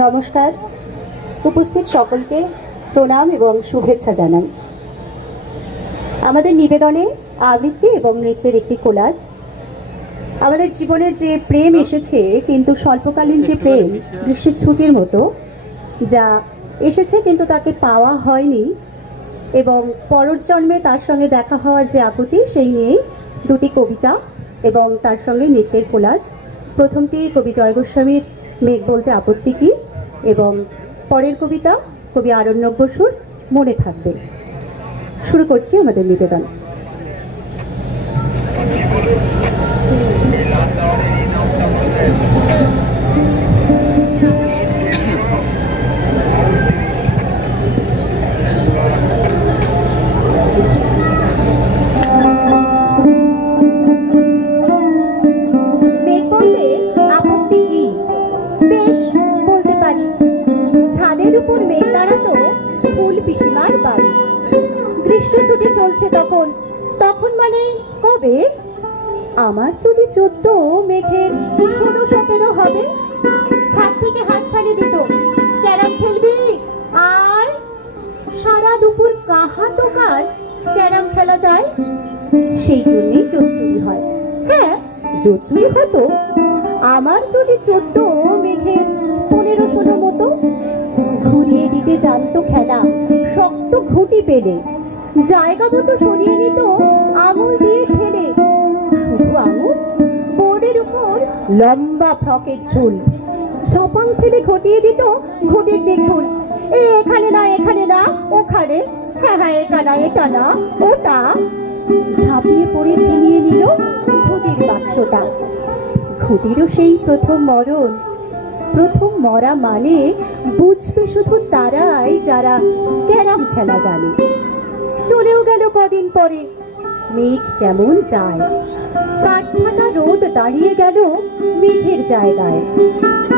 নমস্কার। উপস্থিত সকলকে প্রণাম এবং শুভেচ্ছা জানাই। আমাদের নিবেদনে আবৃত্তি এবং নৃত্যের একটি কোলাজ। আমাদের জীবনের যে প্রেম এসেছে, কিন্তু স্বল্পকালীন যে প্রেম, গ্রীষ্মের ছুটির মতো যা এসেছে কিন্তু তাকে পাওয়া হয়নি, এবং পরের জন্মে তার সঙ্গে দেখা হওয়ার যে আকুতি, সেই নিয়েই দুটি কবিতা এবং তার সঙ্গে নৃত্যের কোলাজ। প্রথমটি কবি জয় গোস্বামীর মেঘ বলতে আপত্তি কি, এবং পরের কবিতা কবি আরণ্যক বসুর মনে থাকবে। শুরু করছি আমাদের নিবেদন। গ্রীষ্ম ছুটি চলছে তখন তখন মানে কবে? আমার যদি 14 মেঘের 16-17 হবে, ছাদ থেকে হাত ছাড়িয়ে দিত, ক্যারাম খেলবি আর সারা দুপুর কাহা তো কাজ ক্যারাম খেলা যায়। সেই জন্যই জোচ্চুরি হয়। হ্যাঁ, জোচ্চুরি হতো আমার যদি 14 মেঘের 15-16 মতো। ঘুরিয়ে দিতে জানতো খেলা, শক্ত ঘুটি পেলে জায়গা মতো সরিয়ে নিত আঙুল দিয়ে ঠেলে। শুধু আঙুল, বোর্ডের উপর লম্বা ফ্রকের ঝুল, চপাং ফেলে ঘটিয়ে দিত ঘটির দেখুন, এখানে না এখানে না ওখানে, হ্যাঁ হ্যাঁ এটা না এটা না ওটা। ঝাঁপিয়ে পড়ে ছিনিয়ে নিল ঘটির বাক্সটা। ঘটিরও সেই প্রথম মরণ। প্রথম মরা মানে বুঝবে শুধু তারাই যারা ক্যারাম খেলা জানে। চলেও গেল কদিন পরে, মেঘ যেমন যায়, কাঠফাটা রোদ দাঁড়িয়ে গেল মেঘের জায়গায়।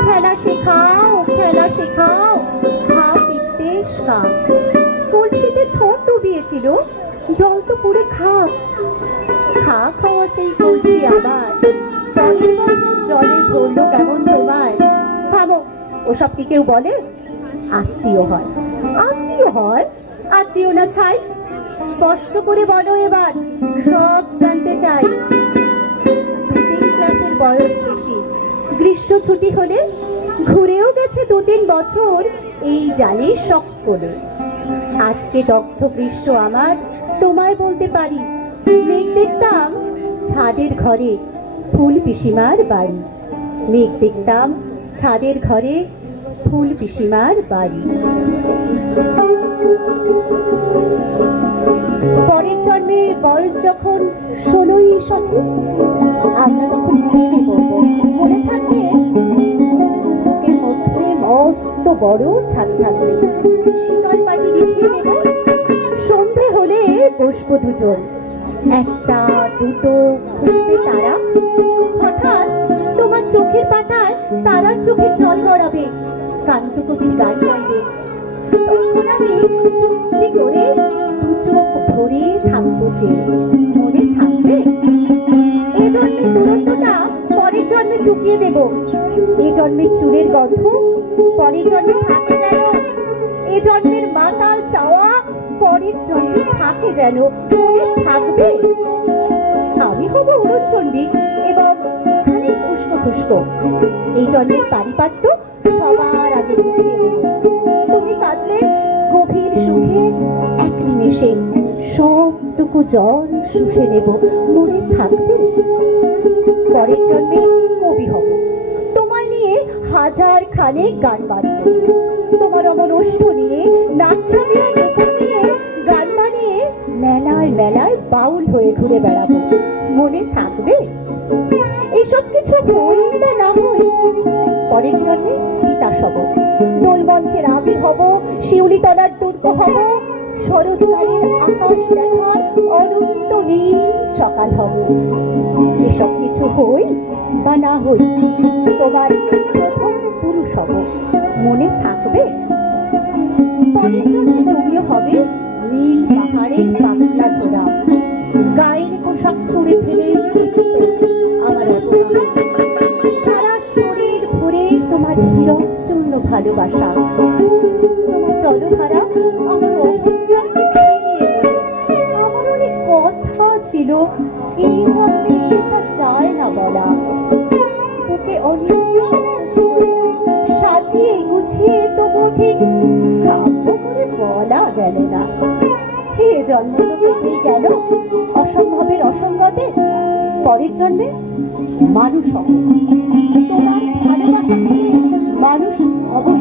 খেলা শেখাও খেলা শেখাও, খা পিতে খা। কলসিতে ঠোঁট ডুবিয়েছিল, জল তো পুরে খা। খা খাওয়া সেই কলসি আবার পরের বছর জলে ভরলো কেমন তোমায়। থামো, ওসব কি কেউ বলে? আত্মীয় হয়, আত্মীয় হয়, আত্মীয় না ছাই। স্পষ্ট করে বলো এবার, সব জানতে চাই। 2-3 ক্লাসের বয়স বেশি, গ্রীষ্ম ছুটি হলে ঘুরেও গেছে 2-3 বছর, এই জানি শখ করে। আজকে দগ্ধ গ্রীষ্ম আমার, তোমায় বলতে পারি। মেঘ দেখতাম ছাদের ঘরে, ফুল পিসিমার বাড়ি। মেঘ দেখতাম ছাদের ঘরে, ফুল পিসিমার বাড়ি। পরের জন্মে বয়স যখন 16ই সঠিক, আমরা তখন প্রেমে পড়বো। মনে থাকবে বুকের মধ্যে মস্ত বড় ছাদ থাকবে, শীতল পাটি বিছিয়ে দেব। সন্ধে হলে বসবো দুজন, একটা দুটো খুঁজবে তারা। হঠাৎ তোমার চোখের পাতায় তারার চোখে জল গড়াবে, কান্ত কবির গান গাইবে। তখন আমি চুপটি করে দু চোখ ভরে থাকবো যে, মনে থাকবে? এ জন্মের দূরত্বটা পরের জন্মে চুকিয়ে দেব। এ জন্মের চুলের গন্ধ পরের জন্মে থাকে যেন, এ জন্মের মাতাল চাওয়া পরের জন্মে থাকে যেন, মনে থাকবে? আমি হব উড়নচণ্ডী এবং খানিক উস্কো খুস্কো। এই জন্মের পারিপাট্য সবার আগে বুঝিয়ে দেব। তুমি কাঁদলে গভীর সুখে এক নিমেষে সবটুকু জল শুষে নেব, মনে থাকবে? পরের জন্মে কবি হব, তোমায় নিয়ে হাজার খানেক গান বাঁধব। তোমার অমন ওষ্ঠ নিয়ে, নাচা দিয়ে নিয়ে গান বানিয়ে মেলায় মেলায় বাউল হয়ে ঘুরে বেড়াবো, মনে থাকবে? এসব কিছু হই বা না হই, পরের জন্মে পিতা সব। দোল মঞ্চের আবির হব, শিউলি তলার দুর্গ হব, শরৎকালের আকাশ দেখার অনন্ত নীল সকাল হব। এসব কিছু হই বা না হই, তোমার প্রথম পুরুষ হব, মনে থাকবে? পরের জন্মে তুমিও হবে নীল পাহাড়ের পাতলা ছোড়া, গায়ের পোশাক ছুঁড়ে ফেলে আমার সারা শরীর ভরে তোমার হিরঞ্চ অপূর্ণ ভালোবাসা। তোমার জলধারা আমার অহংকারকে ছিনিয়ে নেবে। আমার অনেক কথা ছিল, এই জন্মে তা যায় না বলা। ওকে অনেক কথা ছিল, সাজিয়ে গুছিয়ে তবু ঠিক কাব্য করে বলা গেল না। এ জন্ম তো কেটেই গেল অসম্ভবের অসঙ্গতে। পরের জন্মে মানুষ হব, তোমার ভালোবাসা থেকে মানুষ হবই।